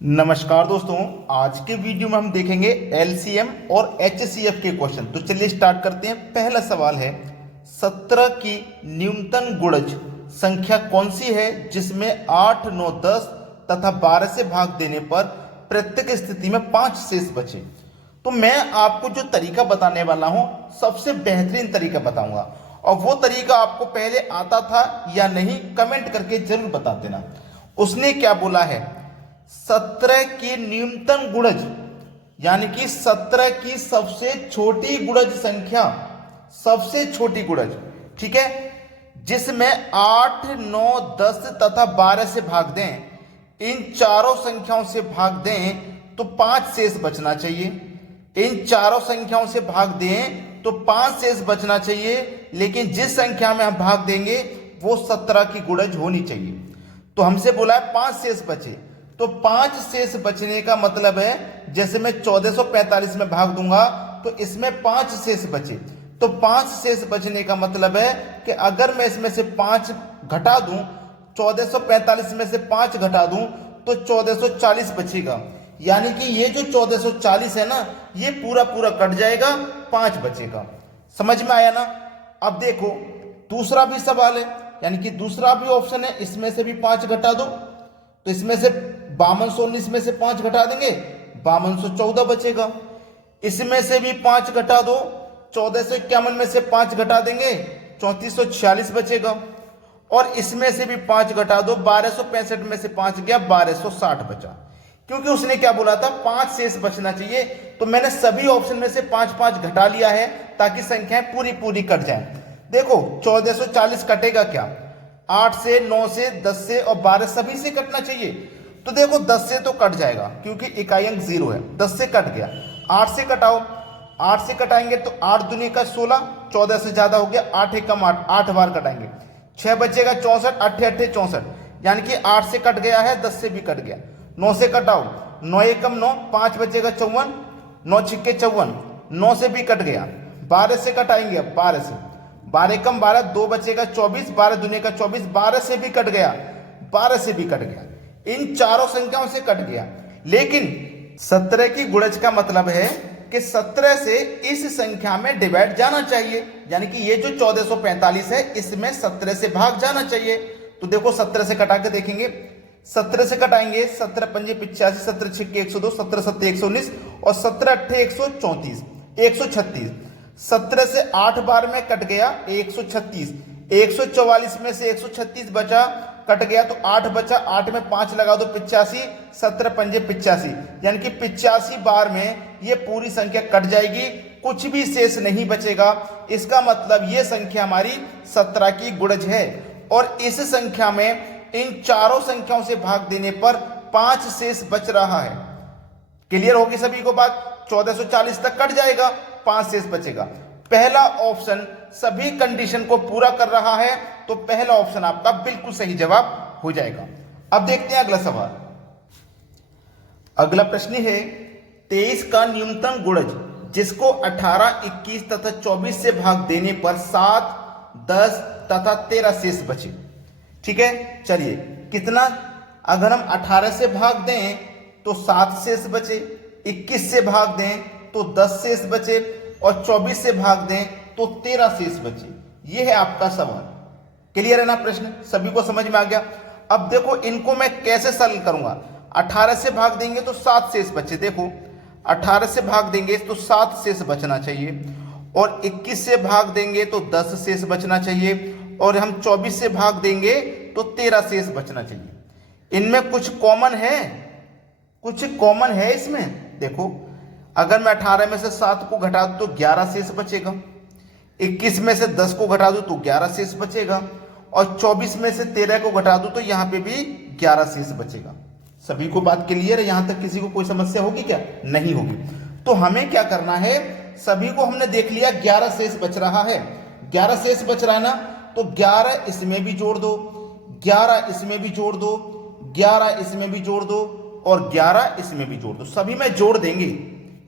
नमस्कार दोस्तों, आज के वीडियो में हम देखेंगे एलसीएम और एचसीएफ के क्वेश्चन। तो चलिए स्टार्ट करते हैं। पहला सवाल है, 17 की न्यूनतम गुणज संख्या कौन सी है जिसमें 8, 9, 10 तथा 12 से भाग देने पर प्रत्येक स्थिति में 5 शेष बचे। तो मैं आपको जो तरीका बताने वाला हूं सबसे बेहतरीन तरीका बताऊंगा, और वो तरीका आपको पहले आता था या नहीं कमेंट करके जरूर बता देना। उसने क्या बोला है, 17 की न्यूनतम गुणज यानी कि 17 की सबसे छोटी गुणज संख्या, सबसे छोटी गुणज, ठीक है, जिसमें 8, 9, 10 तथा 12 से भाग दें। इन चारों संख्याओं से भाग दें तो 5 शेष बचना चाहिए। इन चारों संख्याओं से भाग दें तो 5 शेष बचना चाहिए, लेकिन जिस संख्या में हम भाग देंगे वो 17 की गुणज होनी चाहिए। तो हमसे बोला है 5 शेष बचे, तो 5 शेष बचने का मतलब है जैसे मैं 1445 में भाग दूंगा तो इसमें 5 शेष बचे। तो 5 शेष बचने का मतलब है कि अगर मैं इसमें से 5 घटा दूं, 1445 में से 5 घटा दूं तो 1440 बचेगा। यानी कि ये जो 1440 है ना, ये पूरा पूरा कट जाएगा, 5 बचेगा। समझ में आया ना। अब देखो दूसरा भी सवाल है, यानी कि दूसरा भी ऑप्शन है, इसमें से भी 5 घटा दो तो इसमें से 5219 में से 5 घटा देंगे, 5214 बचेगा। इसमें से भी 5 घटा दो, 1451 में से 5 घटा देंगे, 3446 बचेगा। और इसमें से भी 5 घटा दो, 1265 में से 5 गया, 1260 बचा। क्योंकि उसने क्या बोला था, 5 शेष बचना चाहिए, तो मैंने सभी ऑप्शन में से 5-5 घटा लिया है ताकि संख्याएं पूरी पूरी कट जाएं। देखो 1440 कटेगा क्या, 8 से, 9 से, 10 से और 12 सभी से कटना चाहिए। तो देखो 10 से तो कट जाएगा क्योंकि इकाई अंक 0 है, 10 से कट गया। 8 से कटाओ, 8 से कटाएंगे तो 8 दूनी का 16, 14 से ज्यादा हो गया, 8 एकम 8, 8 बार कटाएंगे, 6 बचेगा 64, 8 8 64, यानी कि 8 से कट गया है, 10 से भी कट गया। 9 से कटाओ, 9 एकम 9, 5 बचेगा 54, 9 छिक्के 54, 9 से भी कट गया। 12 से कटाएंगे, अब 12 से, 12 एकम 12, 2 बचेगा 24, 12 दूनी का 24, 12 से भी कट गया, 12 से भी कट गया। इन चारों संख्याओं से कट गया। लेकिन 17 की गुणज का मतलब है कि 17 से इस संख्या में डिवाइड जाना चाहिए, यानी कि ये जो 1445 है इसमें 17 से भाग जाना चाहिए। तो देखो 17 से कटा के देखेंगे, 17 से कटाएंगे, 17 पंजे 85, 17 छिक्के 102, 17 सत्ते 119 और 17 अट्ठे 134, 136। 17 से 8 बार में कट गया, 136। 144 में से 136 बचा, कट गया तो 8 बचा, 8 में 5 लगा दो 85, 17 पंजे 85, यानी कि 85 बार में ये पूरी संख्या कट जाएगी, कुछ भी शेष नहीं बचेगा। इसका मतलब ये संख्या हमारी 17 की गुणज है। और इस संख्या में इन चारों संख्याओं से भाग देने पर 5 शेष बच रहा है। क्लियर होगी सभी को बात। 1440 तक कट जाएगा, 5 शेष बचेगा। पहला ऑप्शन सभी कंडीशन को पूरा कर रहा है, तो पहला ऑप्शन आपका बिल्कुल सही जवाब हो जाएगा। अब देखते हैं अगला सवाल। अगला प्रश्न है, 23 का न्यूनतम गुणज जिसको 18, 21 तथा 24 से भाग देने पर 7, 10 तथा 13 शेष बचे। ठीक है, चलिए कितना, अगर हम 18 से भाग दें तो 7 शेष बचे, 21 से भाग दें तो 10 शेष बचे और 24 से भाग दें तो 13 शेष बचे। यह है आपका सवाल। क्लियर है ना प्रश्न, सभी को समझ में आ गया। अब देखो इनको मैं कैसे सरल करूंगा। 18 से भाग देंगे तो 7 शेष बचे, देखो 18 से भाग देंगे तो 7 शेष बचना चाहिए, और 21 से भाग देंगे तो 10 शेष बचना चाहिए, और हम 24 से भाग देंगे तो 13 शेष बचना चाहिए। इनमें कुछ कॉमन है, कुछ कॉमन है इसमें। देखो अगर मैं 18 में से 7 को घटा दूं तो 11 शेष बचेगा, 21 में से 10 को घटा दूं तो 11 शेष बचेगा, और 24 में से 13 को घटा दूं तो यहां पे भी 11 शेष बचेगा। सभी को बात क्लियर है? यहां तक किसी को कोई समस्या होगी क्या? नहीं होगी। तो हमें क्या करना है, सभी को हमने देख लिया, 11 शेष बच रहा है। 11 शेष बच रहा है ना, तो 11 इसमें भी जोड़ दो, 11 इसमें भी जोड़ दो, 11 इसमें भी जोड़ दो और 11 इसमें भी जोड़ दो। सभी में जोड़ देंगे।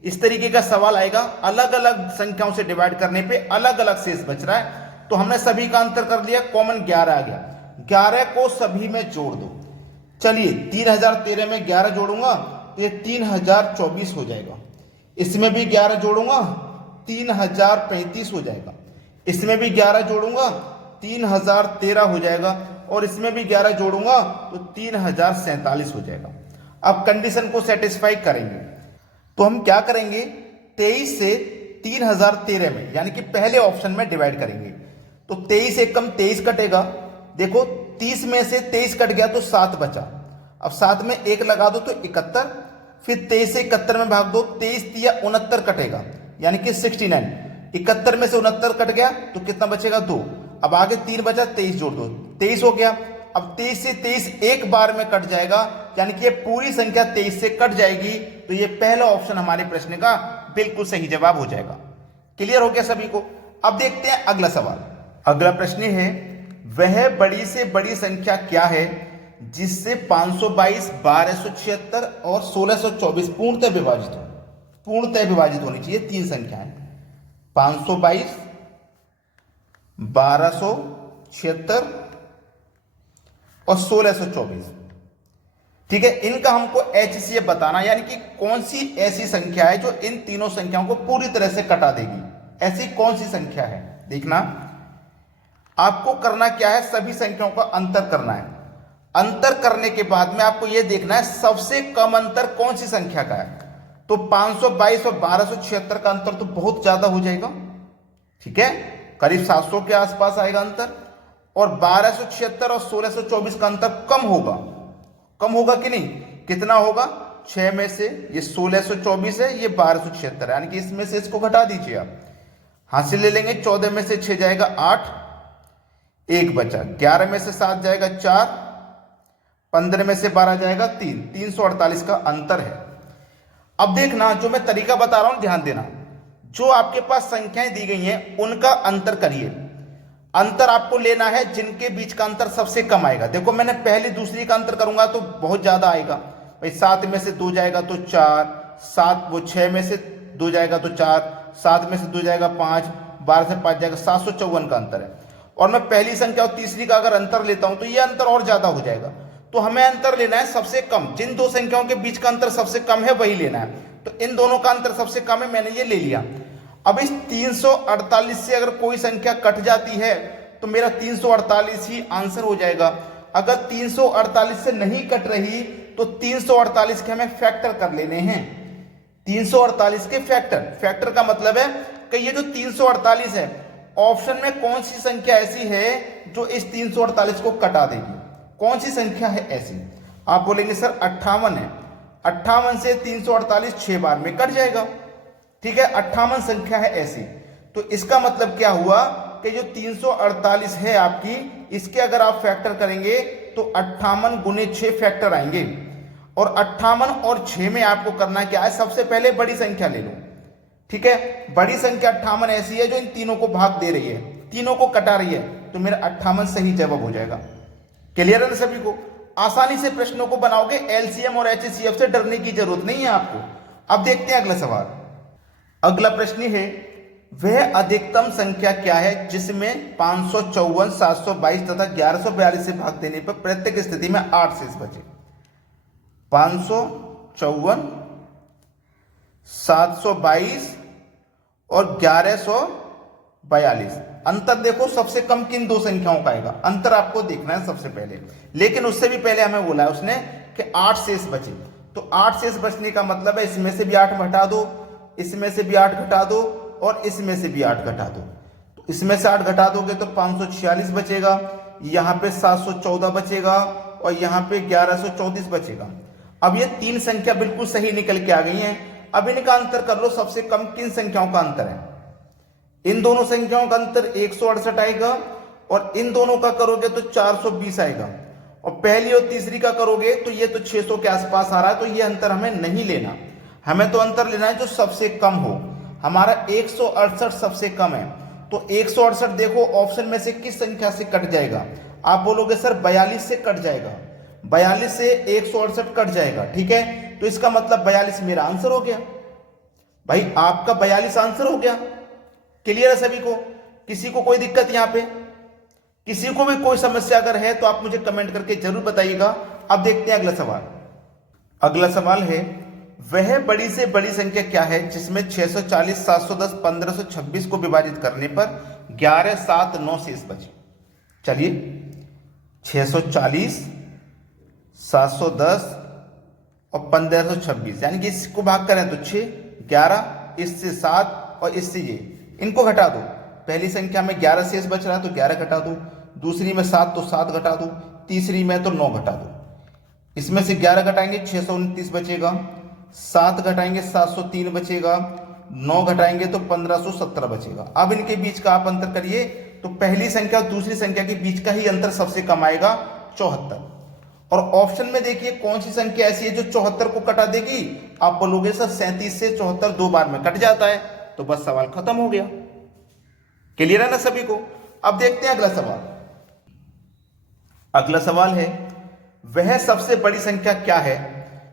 इस तरीके का सवाल आएगा, अलग अलग संख्याओं से डिवाइड करने पे अलग अलग शेष बच रहा है। तो हमने सभी का अंतर कर लिया, कॉमन 11 आ गया। 11 को सभी में जोड़ दो, चलिए 3013 में 11 जोड़ूंगा तो ये 3024 हो जाएगा। इसमें भी 11 जोड़ूंगा 3035 हो जाएगा। इसमें भी 11 जोड़ूंगा 3013 हो जाएगा और इसमें भी 11 जोड़ूंगा तो 3047 हो जाएगा। अब कंडीशन को सेटिस्फाई करेंगे तो हम क्या करेंगे, 23 से 3013 में यानी कि पहले ऑप्शन में डिवाइड करेंगे। तो 23 एक कम 23 कटेगा, देखो 30 में से 23 कट गया तो 7 बचा। अब 7 में 1 लगा दो तो 71, फिर 23 से 71 में भाग दो, 23 तिया 69 कटेगा यानी कि 69। 71 में से 69 कट गया तो कितना बचेगा 2। अब आगे 3 बचा, 23 जोड़ दो, 23 हो गया। अब 23 से 23 एक बार में कट जाएगा यानी कि ये पूरी संख्या 23 से कट जाएगी। तो ये पहला ऑप्शन हमारे प्रश्न का बिल्कुल सही जवाब हो जाएगा। क्लियर हो गया सभी को। अब देखते हैं अगला सवाल। अगला प्रश्न है, वह बड़ी से बड़ी संख्या क्या है जिससे 522, 1276 और 1624 पूर्णतः विभाजित हो। पूर्णतः विभाजित होनी चाहिए तीन संख्याएं, 522, 1276 और 1624। ठीक है, इनका हमको HCF बताना, यानी कि कौन सी ऐसी संख्या है जो इन तीनों संख्याओं को पूरी तरह से कटा देगी। ऐसी कौन सी संख्या है, देखना आपको करना क्या है, सभी संख्याओं का अंतर करना है। अंतर करने के बाद में आपको यह देखना है सबसे कम अंतर कौन सी संख्या का है। तो 522 और 1276 का अंतर तो बहुत ज्यादा हो जाएगा, ठीक है, करीब 700 के आसपास आएगा अंतर। और 1276 और 1624 का अंतर कम होगा, कम होगा कि नहीं, कितना होगा, 6 में से ये 1624 है, ये 1276 है, यानी कि इसमें से इसको घटा दीजिए आप, हासिल ले लेंगे। 14 में से 6 जाएगा 8, 1 बचा। 11 में से 7 जाएगा 4, 15 में से 12 जाएगा 3, 348 का अंतर है। अब देखना, जो मैं तरीका बता रहा हूं ध्यान देना, जो आपके पास संख्याएं दी गई हैं उनका अंतर करिए। अंतर आपको लेना है जिनके बीच का अंतर सबसे कम आएगा। देखो मैंने पहली दूसरी का अंतर करूंगा तो बहुत ज्यादा आएगा भाई, 7 में से 2 जाएगा तो 4, 7 वो 6 में से 2 जाएगा तो 4, 7 में से 2 जाएगा 5, 12 से 5 जाएगा, 754 का अंतर है। और मैं पहली संख्या और तीसरी का अगर अंतर लेता हूं तो ये अंतर और ज्यादा हो जाएगा। तो हमें अंतर लेना है सबसे कम, जिन दो संख्याओं के बीच का अंतर सबसे कम है वही लेना है। तो इन दोनों का अंतर सबसे कम है, मैंने ये ले लिया। अब इस 348 से अगर कोई संख्या कट जाती है तो मेरा 348 ही आंसर हो जाएगा। अगर 348 से नहीं कट रही तो 348 के हमें फैक्टर कर लेने हैं। 348 के फैक्टर का मतलब है कि ये जो 348 है, ऑप्शन में कौन सी संख्या ऐसी है जो इस 348 को कटा देगी, कौन सी संख्या है ऐसी। आप बोलेंगे सर 58 है, 58 से 348 6 बार में कट जाएगा, ठीक है, 58 संख्या है ऐसी। तो इसका मतलब क्या हुआ कि जो 348 है आपकी, इसके अगर आप फैक्टर करेंगे तो 58 गुने 6 फैक्टर आएंगे। और 58 और 6 में आपको करना क्या है, सबसे पहले बड़ी संख्या ले लो, ठीक है। बड़ी संख्या 58 ऐसी है जो इन तीनों को भाग दे रही है, तीनों को कटा रही है, तो मेरा 58 सही जवाब हो जाएगा। क्लियर है ना सभी को। आसानी से प्रश्नों को बनाओगे, एलसीएम और एचसीएफ से डरने की जरूरत नहीं है आपको। अब देखते हैं अगला सवाल। अगला प्रश्न है, वह अधिकतम संख्या क्या है जिसमें 554, 722 तथा 1142 से भाग देने पर प्रत्येक स्थिति में 8 शेष बचे। 554, 722 और 1142। अंतर देखो सबसे कम किन दो संख्याओं का आएगा, अंतर आपको देखना है सबसे पहले। लेकिन उससे भी पहले हमें बोला है उसने कि 8 शेष बचे। तो 8 शेष बचने का मतलब है इसमें से भी 8 घटा दो, इसमें से भी 8 घटा दो और इसमें से भी 8 घटा दो। तो इसमें से 8 घटा दोगे तो 546 बचेगा, यहां पे 714 बचेगा और यहां पे 1134 बचेगा। अब ये तीन संख्या बिल्कुल सही निकल के आ गई हैं। अब इनका अंतर कर लो, सबसे कम किन संख्याओं का अंतर है। इन दोनों संख्याओं का अंतर 168 आएगा और इन दोनों का करोगे तो 420 आएगा। और पहली और तीसरी का करोगे तो ये तो 600 के आसपास आ रहा है। तो ये अंतर हमें नहीं लेना, हमें तो अंतर लेना है जो सबसे कम हो। हमारा 168 सबसे कम है, तो 168 देखो ऑप्शन में से किस संख्या से कट जाएगा। आप बोलोगे सर 42 से कट जाएगा, 42 से 168 कट जाएगा, ठीक है। तो इसका मतलब 42 मेरा आंसर हो गया भाई, आपका 42 आंसर हो गया। क्लियर है सभी को, किसी को कोई दिक्कत यहां पे, किसी को भी कोई समस्या अगर है तो आप मुझे कमेंट करके जरूर बताइएगा। अब देखते हैं अगला सवाल। अगला सवाल है, वह बड़ी से बड़ी संख्या क्या है जिसमें 640, 710, 1526 को विभाजित करने पर 11, 7, 9 शेष बचे। चलिए 640, 710 और 1526, यानी कि इसको भाग करें तो 6, 11, इससे 7 और इससे ये, इनको घटा दो। पहली संख्या में 11 शेष बच रहा है तो 11 घटा दो, दूसरी में 7 तो 7 घटा दो, तीसरी में तो 9 घटा दो। इसमें से 11 घटाएंगे 629 बचेगा, 7 घटाएंगे 703 बचेगा, 9 घटाएंगे तो 1517 बचेगा। अब इनके बीच का आप अंतर करिए तो पहली संख्या और दूसरी संख्या के बीच का ही अंतर सबसे कम आएगा, 74। और ऑप्शन में देखिए कौन सी संख्या ऐसी है जो 74 को कटा देगी। आप बोलोगे सर 37 से 74 दो बार में कट जाता है, तो बस सवाल खत्म हो गया। क्लियर है ना सभी को। अब देखते हैं अगला सवाल। अगला सवाल है, वह सबसे बड़ी संख्या क्या है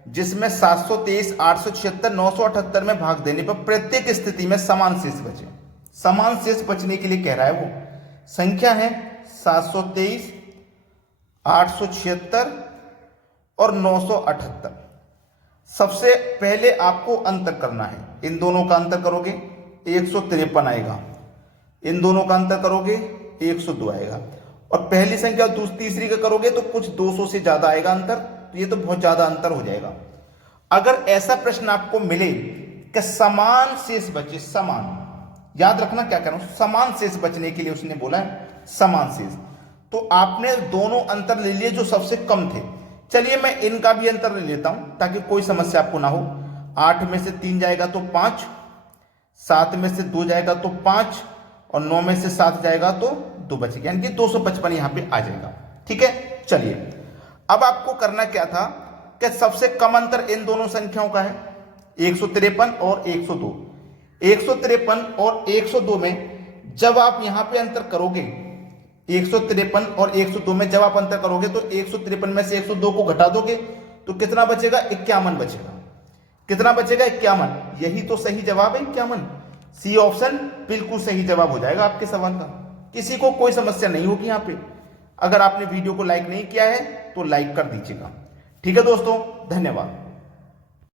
जिसमें 723, 876, 978 में भाग देने पर प्रत्येक स्थिति में समान शेष बचे। समान शेष बचने के लिए कह रहा है, वो संख्या है 723, 876 और 978। सबसे पहले आपको अंतर करना है, इन दोनों का अंतर करोगे 153 आएगा, इन दोनों का अंतर करोगे 102 आएगा, और पहली संख्या और तीसरी का करोगे तो कुछ 200 से ज्यादा आएगा अंतर, तो ये तो बहुत ज्यादा अंतर हो जाएगा। अगर ऐसा प्रश्न आपको मिले कि समान शेष बचे, समान, याद रखना क्या कह रहा हूं, समान शेष बचने के लिए उसने बोला है समान शेष, तो आपने दोनों अंतर ले लिए जो सबसे कम थे। चलिए मैं इनका भी अंतर ले लेता हूं ताकि कोई समस्या आपको ना हो। 8 में से 3 जाएगा तो 5, 7 में से 2 जाएगा तो 5, और 9 में से 7 जाएगा तो 2 बचेगा, यानी कि 255 यहां पे आ जाएगा। ठीक है, चलिए अब आपको करना क्या था कि सबसे कम अंतर इन दोनों संख्याओं का है 153 और 102। 153 और 102 में जब आप यहां पे अंतर करोगे, 153 और 102 में जब आप अंतर करोगे तो 153 में से 102 को घटा दोगे तो कितना बचेगा, 51 बचेगा। कितना बचेगा, 51। यही तो सही जवाब है, 51। सी ऑप्शन बिल्कुल सही जवाब हो जाएगा आपके सवाल का। किसी को कोई समस्या नहीं होगी यहाँ पे। अगर आपने वीडियो को लाइक नहीं किया है तो लाइक कर दीजिएगा। ठीक है दोस्तों, धन्यवाद।